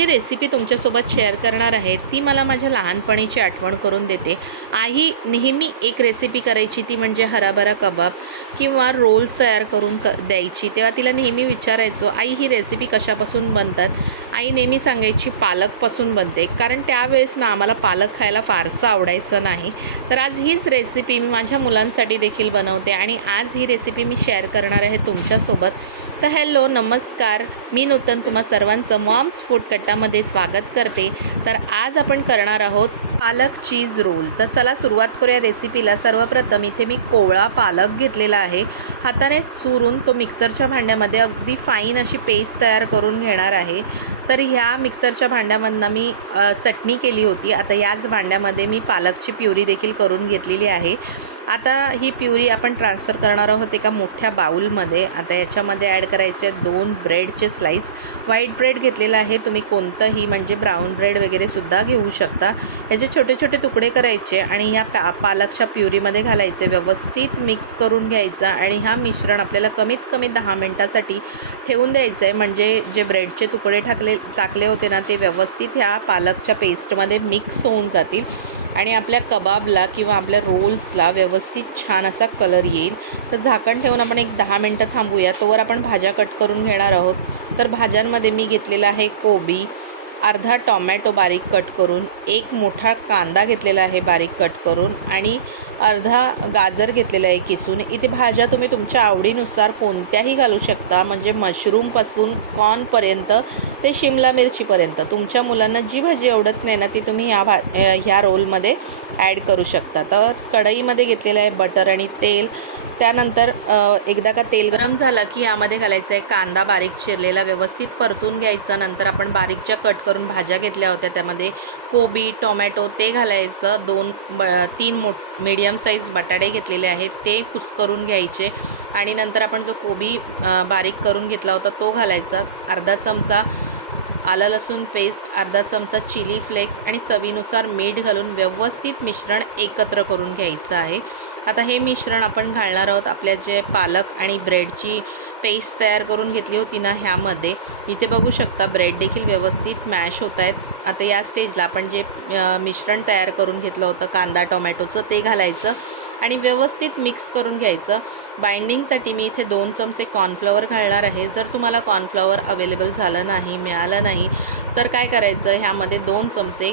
जी recipe तुमच्यासोबत share करणार आहे ती मला माझ्या लहानपणीची आठवण करून देते. आई नेहमी एक रेसिपी करायची, ती म्हणजे हराभरा कबाब किंवा रोल्स तयार करून द्यायची. तेव्हा तिला नेहमी विचारायचो, आई ही रेसिपी कशापासून बनतात? आई नेहमी सांगायची पालकपासून बनते, कारण त्यावेळेस ना आम्हाला पालक खायला फारसं आवडायचं नाही. तर आज हीच रेसिपी मी माझ्या मुलांसाठी देखील बनवते आणि आज ही रेसिपी मी शेअर करणार आहे तुमच्यासोबत. तर हॅलो, नमस्कार, मी नूतन तुम्हा सर्वांचं मॉम्स फूड कट्टामध्ये स्वागत करते. तर आज आपण करणार आहोत पालक चीज रोल. तर चला सुरुवात करूया रेसिपीला. सर्वप्रथम इथे मी कोवळा पालक घेतलेला आहे. हाताने चुरून तो मिक्सरच्या भांड्यामध्ये अगदी फाईन अशी पेस्ट तयार करून घेणार आहे. तर ह्या मिक्सरच्या भांड्यामधनं मी चटणी केली होती. आता याच भांड्यामध्ये मी पालकची प्युरी देखील करून घेतलेली आहे. आता ही प्युरी आपण ट्रान्सफर करणार आहोत एका मोठ्या बाउलमध्ये. आता याच्यामध्ये ॲड करायचे 2 ब्रेडचे स्लाईस. व्हाईट ब्रेड घेतलेला आहे, तुम्ही कोणतंही म्हणजे ब्राऊन ब्रेड वगैरे सुद्धा घेऊ शकता. याचे छोटे छोटे तुकडे करायचे आणि ह्या पालकच्या प्युरीमध्ये घालायचे, व्यवस्थित मिक्स करून घ्यायचा आणि हा मिश्रण आपल्याला कमीत कमी 10 मिनटासाठी ठेवून द्यायचं आहे. म्हणजे जे ब्रेडचे तुकडे टाकले होते ना, ते व्यवस्थित ह्या पालकच्या पेस्टमध्ये मिक्स होऊन जातील आणि आपल्या कबाबला किंवा आपल्या रोल्सला व्यवस्थित छान असा कलर येईल. तर झाकण ठेवून आपण एक 10 मिनटं थांबूया. तोवर आपण भाज्या कट करून घेणार आहोत. तर भाज्यांमध्ये मी घेतलेला आहे कोबी, अर्धा टॉमॅटो बारीक कट करून, एक मोठा कांदा घेतलेला आहे बारीक कट करून आणि अर्धा गाजर घेतलेला आहे किसून. इथे भाज्या तुम्ही तुमच्या आवडीनुसार कोणत्याही घालू शकता, म्हणजे मशरूमपासून कॉर्नपर्यंत ते शिमला मिरचीपर्यंत. तुमच्या मुलांना जी भाजी आवडत नाही ना, ती तुम्ही ह्या रोलमध्ये ॲड करू शकता. तर कढईमध्ये घेतलेलं आहे बटर आणि तेल. त्यानंतर एकदा का तेल गरम झालं की यामध्ये घालायचं आहे कांदा बारीक चिरलेला, व्यवस्थित परतून घ्यायचं. नंतर आपण बारीक ज्या कट करून भाज्या घेतल्या होत्या त्यामध्ये कोबी, टोमॅटो ते घालायचं. 3 मीडियम साईज बटाटे घेतलेले आहेत, ते कुस्करून घ्यायचे आणि नंतर आपण जो कोबी बारीक करून घेतला होता तो घालायचा. अर्धा चमचा आलं लसूण पेस्ट, अर्धा चमचा चिली फ्लेक्स आणि चवीनुसार मीठ घालून व्यवस्थित मिश्रण एकत्र करून घ्यायचं आहे. आता हे मिश्रण आपण घालणार आहोत आपल्या जे पालक आणि ब्रेडची पेस्ट तयार करून घेतली होती ना ह्यामध्ये. इथे बघू शकता ब्रेड देखील व्यवस्थित मॅश होत आहेत. आता या स्टेजला आपण जे मिश्रण तयार करून घेतलं होतं कांदा टोमॅटोचं ते घालायचं आणि व्यवस्थित मिक्स करून घ्यायचं. बाइंडिंगसाठी मी इथे 2 चमचे कॉर्नफ्लॉवर घालणार आहे. जर तुम्हाला कॉर्नफ्लॉवर अवेलेबल मिळालं नाही तर काय करायचं, ह्यामध्ये 2 चमचे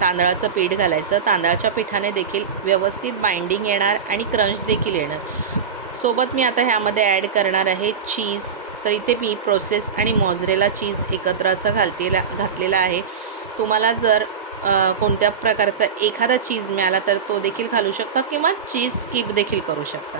तांदळाचं पीठ घालायचं. तांदळाच्या पिठाने देखील व्यवस्थित बाइंडिंग येणार आणि क्रंच देखील येणार. सोबत मी आता ह्यामध्ये ॲड करणार आहे चीज. तर इथे मी प्रोसेस आणि मोझरेला चीज एकत्र असं घातलेला आहे. तुम्हाला जर कोणत्या प्रकारचा एखादा चीज मिळाला तर तो देखील घालू शकता किंवा चीज स्किप देखील करू शकता.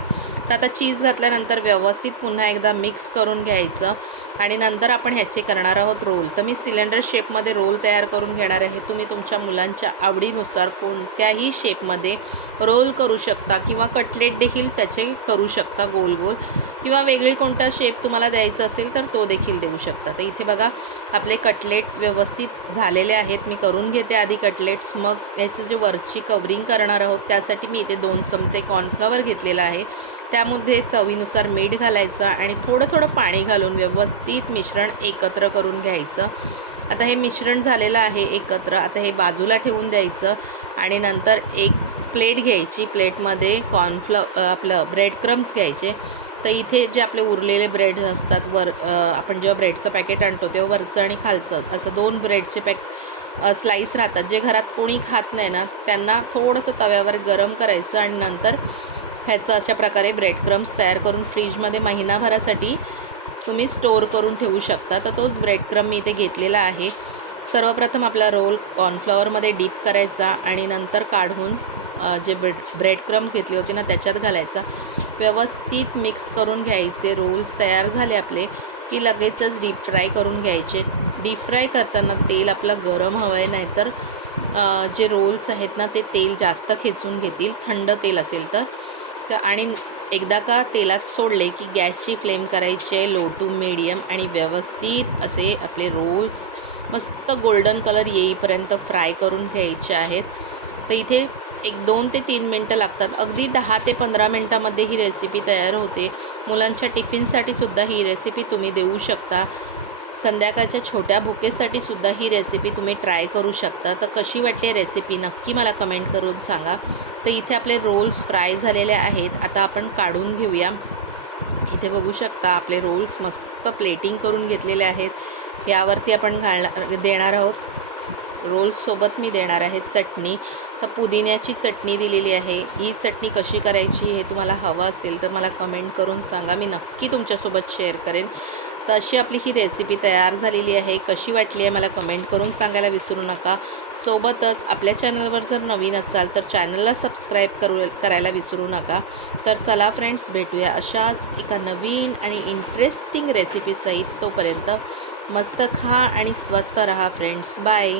तर आता चीज घातल्यानंतर व्यवस्थित पुन्हा एकदा मिक्स करून घ्यायचं आणि नंतर आपण ह्याचे करणार आहोत रोल. तर मी सिलेंडर शेपमध्ये रोल तयार करून घेणार आहे. तुम्ही तुमच्या मुलांच्या आवडीनुसार कोणत्याही शेपमध्ये रोल करू शकता किंवा कटलेट देखील त्याचे करू शकता गोल गोल, किंवा वेगळी कोणता शेप तुम्हाला द्यायचा असेल तर तो देखील देऊ शकता. तर इथे बघा आपले कटलेट व्यवस्थित झालेले आहेत. मी करून घेते आधी कटलेट्स, मग याचं जे वरची कवरिंग करणार आहोत त्यासाठी मी इथे 2 चमचे कॉर्नफ्लॉवर घेतलेला आहे. त्यामध्ये चवीनुसार मीठ घालायचं आणि थोडं थोडं पाणी घालून व्यवस्थित मिश्रण एकत्र करून घ्यायचं. आता हे मिश्रण झालेलं आहे एकत्र. आता हे बाजूला ठेवून द्यायचं आणि नंतर एक प्लेट घ्यायची. प्लेटमध्ये आपलं ब्रेड क्रम्स घ्यायचे. तर इथे जे आपले उरलेले ब्रेड असतात, आपण जेव्हा ब्रेडचं पॅकेट आणतो तेव्हा वरचं आणि खालचं असं 2 ब्रेडचे स्लाईस राहतात. जे घरात कोणी खात नाही ना, त्यांना थोडंसं तव्यावर गरम करायचं आणि नंतर ह्याचं अशा प्रकारे ब्रेड क्रम्स तयार करून फ्रीजमध्ये महिनाभरासाठी तुम्ही स्टोअर करून ठेवू शकता. तर तोच ब्रेड क्रम मी इथे घेतलेला आहे. सर्वप्रथम आपला रोल कॉर्नफ्लॉवरमध्ये डीप करायचा आणि नंतर काढून जे ब्रेड क्रम घेतले होते ना त्याच्यात घालायचा. व्यवस्थित मिक्स करून घ्यायचे. रोल्स तयार झाले आपले की लगेचच डीप फ्राय करून घ्यायचे. डीप फ्राय करताना तेल आपलं गरम हवं आहे, नाहीतर जे रोल्स आहेत ना ते तेल जास्त खेचून घेतील, थंड तेल असेल तर. आणि एकदा का तेलात सोडले की गॅसची फ्लेम करायची लो टू मीडियम आणि व्यवस्थित असे आपले रोल्स मस्त गोल्डन कलर येईपर्यंत फ्राय करून घ्यायचे आहेत. तर इथे एक 2 ते 3 मिनटं लागतात. अगदी 10 ते 15 मिनटामध्ये ही रेसिपी तयार होते. मुलांच्या टिफिनसाठी सुद्धा ही रेसिपी तुम्ही देऊ शकता. संध्याकाळच्या छोट्या भुकेसाठी सुद्धा ही रेसिपी तुम्ही ट्राय करू शकता. तर कशी वाटते रेसिपी नक्की मला कमेंट करून सांगा. तर इथे आपले रोल्स फ्राय झालेले आहेत. आता आपण काढून घेऊया. इथे बघू शकता आपले रोल्स मस्त प्लेटिंग करून घेतलेले आहेत. यावरती आपण देणार आहोत. रोल्ससोबत मी देणार आहे चटणी. तर पुदिन्याची चटणी दिलेली आहे. ही चटणी कशी करायची हे तुम्हाला हवं असेल तर मला कमेंट करून सांगा. मी नक्की तुमच्यासोबत शेअर करेन. तर अशी आपली ही रेसिपी तयार झालेली आहे. कशी वाटली आहे मला कमेंट करून सांगायला विसरू नका. सोबतच आपल्या चॅनलवर जर नवीन असाल तर चॅनलला सबस्क्राईब करायला विसरू नका. तर चला फ्रेंड्स, भेटूया अशाच एका नवीन आणि इंटरेस्टिंग रेसिपीसहित. तोपर्यंत मस्त खा आणि स्वस्त रहा फ्रेंड्स. बाय.